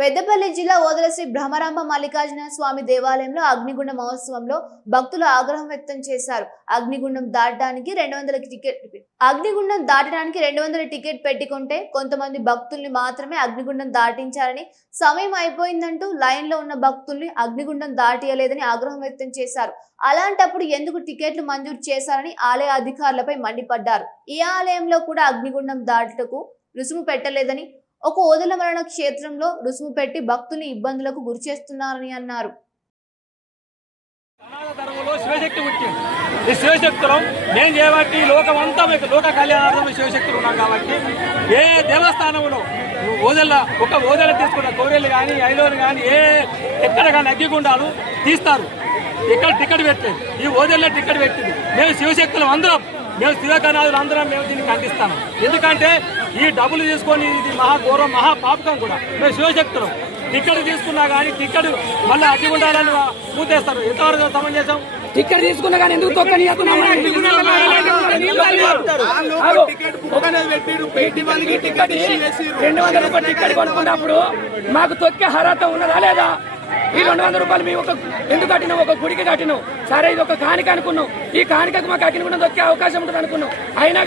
పెద్దపల్లి జిల్లా ఓదెల శ్రీ బ్రహ్మరాంబ మల్లికార్జున స్వామి దేవాలయంలో అగ్నిగుండ మహోత్సవంలో భక్తులు ఆగ్రహం వ్యక్తం చేశారు. అగ్నిగుండం దాటడానికి 200 టికెట్ పెట్టుకుంటే కొంతమంది భక్తుల్ని మాత్రమే అగ్నిగుండం దాటించారని, సమయం అయిపోయిందంటూ లైన్ లో ఉన్న భక్తుల్ని అగ్నిగుండం దాటియలేదని ఆగ్రహం వ్యక్తం చేశారు. అలాంటప్పుడు ఎందుకు టికెట్లు మంజూరు చేశారని ఆలయ అధికారులపై మండిపడ్డారు. ఈ ఆలయంలో కూడా అగ్నిగుండం దాటుటకు రుసుము పెట్టలేదని, ఒక ఓదెల మరణ క్షేత్రంలో రుసుము పెట్టి భక్తుల్ని ఇబ్బందులకు గురి చేస్తున్నారని అన్నారు. శివశక్తి పుట్టింది. ఈ శివశక్తులు నేను చేయబట్టి లోకమంతా లోక కళ్యాణార్థంలో శివశక్తులు ఉన్నాం కాబట్టి ఏ దేవస్థానంలో ఒక ఓదెల తీసుకున్న కోరేళ్ళు కానీ ఐలోని కానీ ఎక్కడ కానీ అగ్గిగుండాలు తీస్తారు. ఇక్కడ టికెట్ పెట్టలేదు. ఈ ఓదెల్లో టికెట్ పెట్టింది. మేము శివశక్తులు అందరం, మేము శివకణాదులు అందరం మేము దీన్ని ఖండిస్తాము. ఎందుకంటే ఈ డబ్బులు తీసుకొని ఇది మహాఘోరం, మహాపాపకం కూడా. మేము శివశక్తులు టికెట్ తీసుకున్నా కానీ టికెట్ మళ్ళీ అగ్గిగుండాలని పూతేస్తారు. ఎంతవరకు సమంజసం? టికెట్ తీసుకున్నా కానీ ఎందుకు తొక్కని 200 రూపాయలు టికెట్ కొనుక్కున్నప్పుడు మాకు తొక్కే అర్హత ఉన్నదా లేదా? ఈ 200 రూపాయలు మేము ఎందుకు కట్టినాం? ఒక గుడికి కట్టినాం. సరే, ఇది ఒక కాணிక అనుకున్నాం. ఈ కాணிకకు మాకు అగ్నిగుండం దొక్కే అవకాశం ఉంటుంది అనుకున్నాం. అయినా